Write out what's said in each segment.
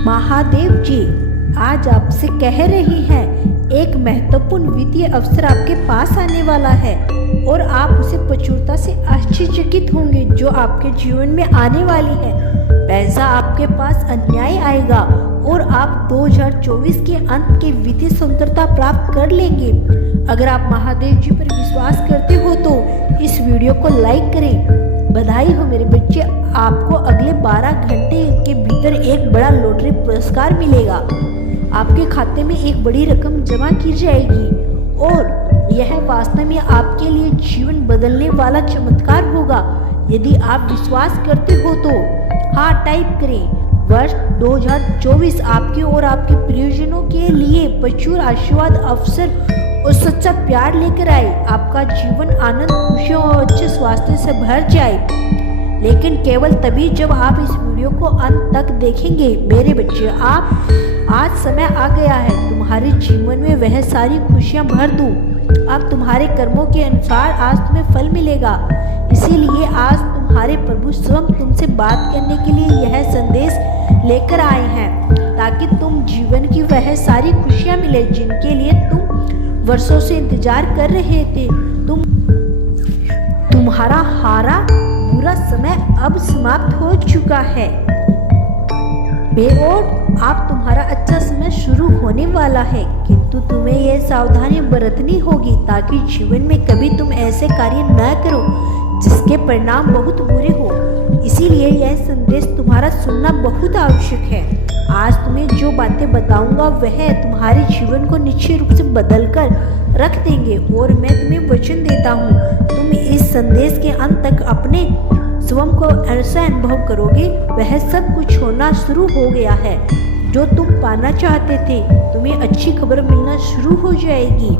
महादेव जी आज आपसे कह रही हैं, एक महत्वपूर्ण वित्तीय अवसर आपके पास आने वाला है और आप उसे प्रचुरता से आश्चर्यचकित होंगे जो आपके जीवन में आने वाली है। पैसा आपके पास अन्याय आएगा और आप 2024 के अंत के वित्तीय स्वतंत्रता प्राप्त कर लेंगे। अगर आप महादेव जी पर विश्वास करते हो तो इस वीडियो को लाइक करें। बधाई हो मेरे बच्चे, आपको अगले 12 घंटे के भीतर एक बड़ा लॉटरी पुरस्कार मिलेगा। आपके खाते में एक बड़ी रकम जमा की जाएगी और यह वास्तव में आपके लिए जीवन बदलने वाला चमत्कार होगा। यदि आप विश्वास करते हो तो हाँ टाइप करें। वर्ष 2024 आपके और आपके प्रियजनों के लिए प्रचुर आशीर्वाद, अवसर और सच्चा प्यार लेकर आए। आपका जीवन आनंद, खुशियों और अच्छे स्वास्थ्य से भर जाए, लेकिन केवल तभी जब आप इस वीडियो को अंत तक देखेंगे। मेरे बच्चे, आज समय आ गया है तुम्हारे जीवन में वह सारी खुशियां भर दूं। अब तुम्हारे कर्मों के अनुसार आज तुम्हें फल मिलेगा। इसीलिए आज तुम्हारे प्रभु स्वयं तुमसे बात करने के लिए यह संदेश लेकर आए हैं, ताकि तुम जीवन की वह सारी खुशियां मिले जिनके लिए तुम वर्षों से इंतजार कर रहे थे। तुम्हारा हारा बुरा समय अब समाप्त हो चुका है और अब तुम्हारा अच्छा समय शुरू होने वाला है, किंतु तुम्हें यह सावधानी बरतनी होगी ताकि जीवन में कभी तुम ऐसे कार्य न करो जिसके परिणाम बहुत बुरे हो। इसीलिए यह संदेश तुम्हारा सुनना बहुत आवश्यक है। आज तुम्हें जो बातें बताऊंगा वह तुम्हारे जीवन को निश्चित रूप से बदल कर रख देंगे और मैं तुम्हें वचन देता हूँ, तुम इस संदेश के अंत तक अपने स्वयं को ऐसा अनुभव करोगे वह सब कुछ होना शुरू हो गया है जो तुम पाना चाहते थे। तुम्हें अच्छी खबर मिलना शुरू हो जाएगी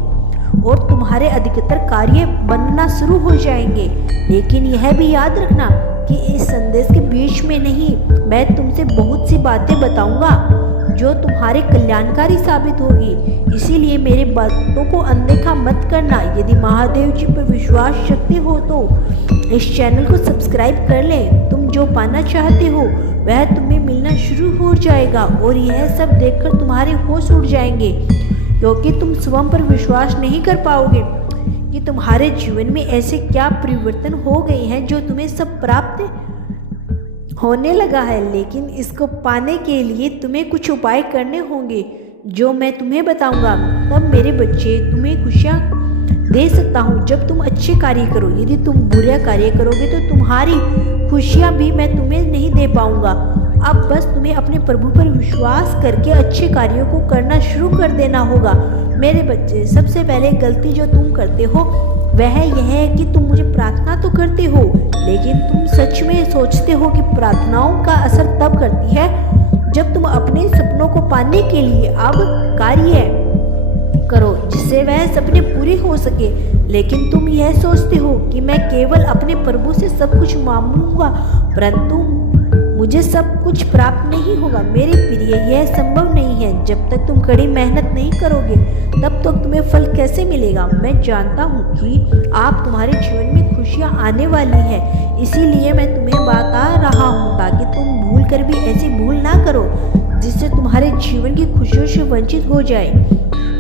और तुम्हारे अधिकतर कार्य बनना शुरू हो जाएंगे। लेकिन यह भी याद रखना कि इस संदेश के बीच में नहीं, मैं तुमसे बहुत सी बातें बताऊंगा जो तुम्हारे कल्याणकारी साबित होगी। इसीलिए मेरे बातों को अनदेखा मत करना। यदि महादेव जी पर विश्वास शक्ति हो तो इस चैनल को सब्सक्राइब कर लें। तुम जो पाना चाहते हो वह तुम्हें मिलना शुरू हो जाएगा और यह सब देखकर तुम्हारे होश उड़ जाएंगे, क्योंकि तुम स्वयं पर विश्वास नहीं कर पाओगे कि तुम्हारे जीवन में ऐसे क्या परिवर्तन हो गए हैं जो तुम्हें सब प्राप्त होने लगा है। लेकिन इसको पाने के लिए तुम्हें कुछ उपाय करने होंगे जो मैं तुम्हें बताऊंगा। तब मेरे बच्चे तुम्हें खुशियां दे सकता हूँ जब तुम अच्छे कार्य करो। यदि तुम बुरे कार्य करोगे तो तुम्हारी खुशियां भी मैं तुम्हें नहीं दे पाऊंगा। अब बस तुम्हें अपने प्रभु पर विश्वास करके अच्छे कार्यों को करना शुरू कर देना होगा। मेरे बच्चे, सबसे पहले गलती जो तुम करते हो वह यह है कि तुम मुझे प्रार्थना तो करते हो, लेकिन तुम सच में सोचते हो कि प्रार्थनाओं का असर तब करती है जब तुम अपने सपनों को पाने के लिए अब कार्य करो जिससे वह सपने पूरे हो सके। लेकिन तुम यह सोचते हो कि मैं केवल अपने प्रभु से सब कुछ मांगूंगा परंतु मुझे सब कुछ प्राप्त नहीं होगा। मेरे प्रिय, यह संभव नहीं है। जब तक तुम कड़ी मेहनत नहीं करोगे तब तक तुम्हें फल कैसे मिलेगा। मैं जानता हूँ कि आप तुम्हारे जीवन में खुशियाँ आने वाली है, इसीलिए मैं तुम्हें बता रहा हूँ ताकि तुम भूल कर भी ऐसी भूल ना करो जिससे तुम्हारे जीवन की खुशियों से वंचित हो जाए।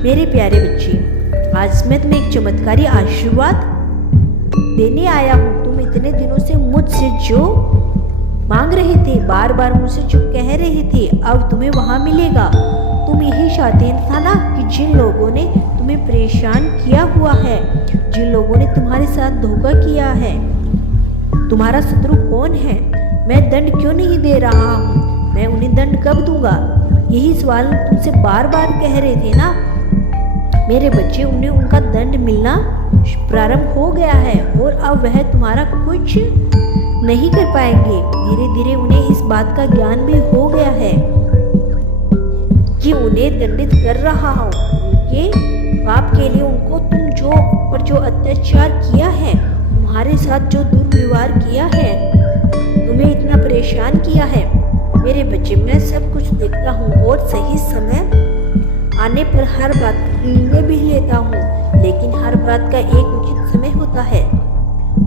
मेरे प्यारे बच्चे, आज मैं तुम्हें एक चमत्कारी आशीर्वाद देने आया हूँ। तुम इतने दिनों से मुझसे जो मांग रहे थे, बार बार मुझसे जो कह रहे थे, अब तुम्हें वहां मिलेगा। तुम यही चाहते था ना कि जिन लोगों ने तुम्हें परेशान किया हुआ है, जिन लोगों ने तुम्हारे साथ धोखा किया है, तुम्हारा शत्रु कौन है, मैं दंड क्यों नहीं दे रहा हूँ, मैं उन्हें दंड कब दूंगा, यही सवाल तुमसे बार बार कह रहे थे ना। मेरे बच्चे, उन्हें उनका दंड मिलना प्रारंभ हो गया है और अब वह तुम्हारा कुछ नहीं कर पाएंगे। धीरे धीरे उन्हें इस बात का ज्ञान भी हो गया है कि उन्हें दंडित कर रहा हूँ उनके पाप के लिए। उनको तुम जो अत्याचार किया है, तुम्हारे साथ जो दुर्व्यवहार किया है, तुम्हें इतना परेशान किया है। मेरे बच्चे, मैं सब कुछ देखता हूँ और सही समय आने पर हर बात निर्णय भी लेता हूँ, लेकिन हर बात का एक उचित समय होता है।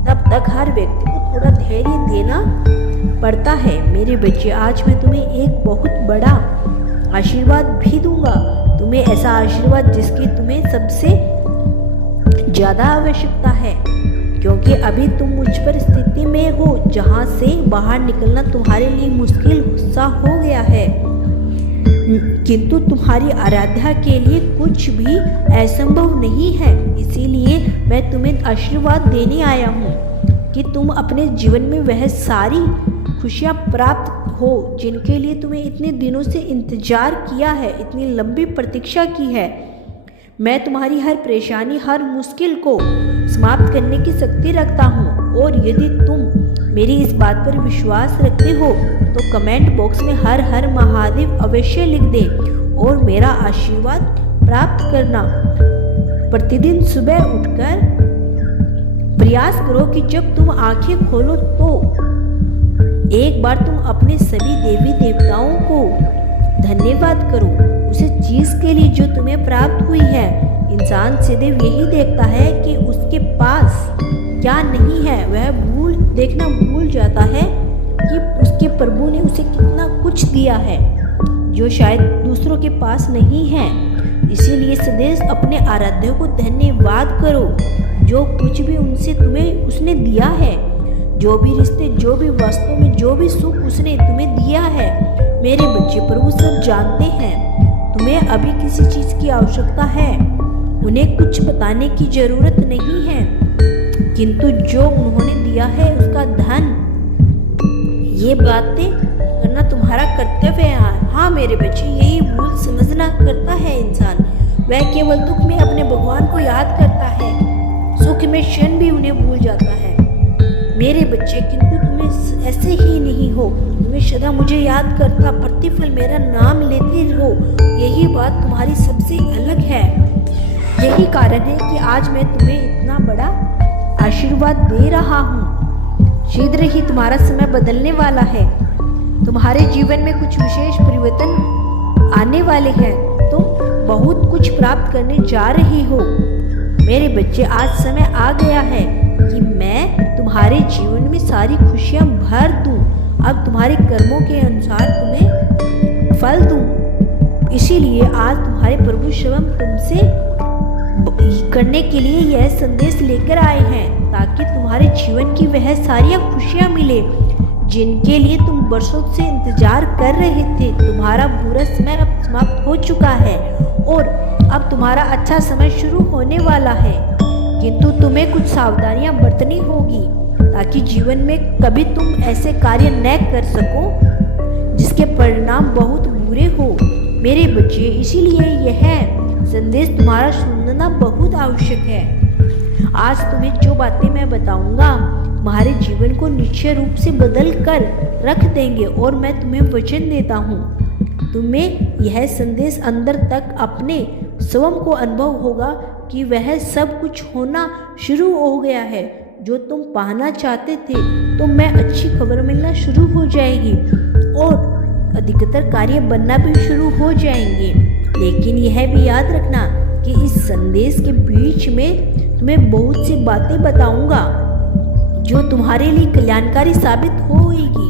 तब तक हर व्यक्ति को थोड़ा धैर्य देना पड़ता है। मेरे बच्चे, आज मैं तुम्हें एक बहुत बड़ा आशीर्वाद भी दूंगा। तुम्हें ऐसा आशीर्वाद जिसकी तुम्हें सबसे ज़्यादा आवश्यकता है, क्योंकि अभी तुम मुझ पर स्थिति में हो जहाँ से बाहर निकलना तुम्हारे लिए मुश्किल सा हो गया है, किंतु तुम्हारी आराध्या के लिए कुछ भी असंभव नहीं है। इसीलिए मैं तुम्हें आशीर्वाद देने आया हूँ कि तुम अपने जीवन में वह सारी खुशियाँ प्राप्त हो जिनके लिए तुम्हें इतने दिनों से इंतजार किया है, इतनी लंबी प्रतीक्षा की है। मैं तुम्हारी हर परेशानी, हर मुश्किल को समाप्त करने की शक्ति रखता हूँ, और यदि तुम मेरी इस बात पर विश्वास रखते हो तो कमेंट बॉक्स में हर हर महादेव अवश्य लिख दे और मेरा आशीर्वाद प्राप्त करना। प्रतिदिन सुबह उठकर प्रयास करो कि जब तुम आंखें खोलो तो एक बार तुम अपने सभी देवी देवताओं को धन्यवाद करो उस चीज के लिए जो तुम्हें प्राप्त हुई है। इंसान सदैव यही देखता है कि उसके पास क्या नहीं है, वह देखना भूल जाता है कि उसके प्रभु ने उसे कितना कुछ दिया है जो शायद दूसरों के पास नहीं है। इसीलिए सदैव अपने आराध्य को धन्यवाद करो जो कुछ भी उसने दिया है, जो भी रिश्ते, जो भी वास्तव में जो भी सुख उसने तुम्हें दिया है। मेरे बच्चे, प्रभु सब जानते हैं तुम्हें अभी किसी चीज की आवश्यकता है, उन्हें कुछ बताने की जरूरत नहीं है, किंतु जो उन्होंने दिया है उसका धन, ये बातें करना तुम्हारा कर्तव्य है। हाँ मेरे बच्चे, यही भूल समझना करता है इंसान। वह केवल दुख में अपने भगवान को याद करता है, सुख में क्षण भी उन्हें भूल जाता है। मेरे बच्चे, किंतु तुम्हें ऐसे ही नहीं हो, तुम्हें सदा मुझे याद करता, प्रतिफल मेरा नाम लेते रहो। यही बात तुम्हारी सबसे अलग है। यही कारण है कि आज मैं तुम्हें इतना बड़ा आशीर्वाद दे रहा हूँ। शीघ्र ही तुम्हारा समय बदलने वाला है, तुम्हारे जीवन में कुछ विशेष परिवर्तन आने वाले हैं, तुम बहुत कुछ प्राप्त करने जा रही हो। मेरे बच्चे, आज समय आ गया है कि मैं तुम्हारे जीवन में सारी खुशियाँ भर दूँ। अब तुम्हारे कर्मों के अनुसार तुम्हें फल दूँ। इसीलिए आज तुम्हारे प्रभु शिवम तुमसे करने के लिए यह संदेश लेकर आए हैं, ताकि तुम्हारे जीवन की वह सारी खुशियाँ मिले जिनके लिए तुम वर्षों से इंतजार कर रहे थे। तुम्हारा बुरा समय अब समाप्त हो चुका है और अब तुम्हारा अच्छा समय शुरू होने वाला है, किंतु तुम्हें कुछ सावधानियां बरतनी होगी ताकि जीवन में कभी तुम ऐसे कार्य न कर सको जिसके परिणाम बहुत बुरे हो। मेरे बच्चे, इसीलिए यह संदेश तुम्हारा सुनना बहुत आवश्यक है। आज तुम्हें जो बातें मैं बताऊंगा तुम्हारे जीवन को निश्चय रूप से बदल कर रख देंगे, और मैं तुम्हें वचन देता हूँ तुम्हें यह संदेश अंदर तक अपने स्वयं को अनुभव होगा कि वह सब कुछ होना शुरू हो गया है जो तुम पाना चाहते थे। तो मैं अच्छी खबर मिलना शुरू हो जाएगी और अधिकतर कार्य बनना भी शुरू हो जाएंगे। लेकिन यह भी याद रखना कि इस संदेश के बीच में तुम्हें बहुत सी बातें बताऊंगा जो तुम्हारे लिए कल्याणकारी साबित होगी।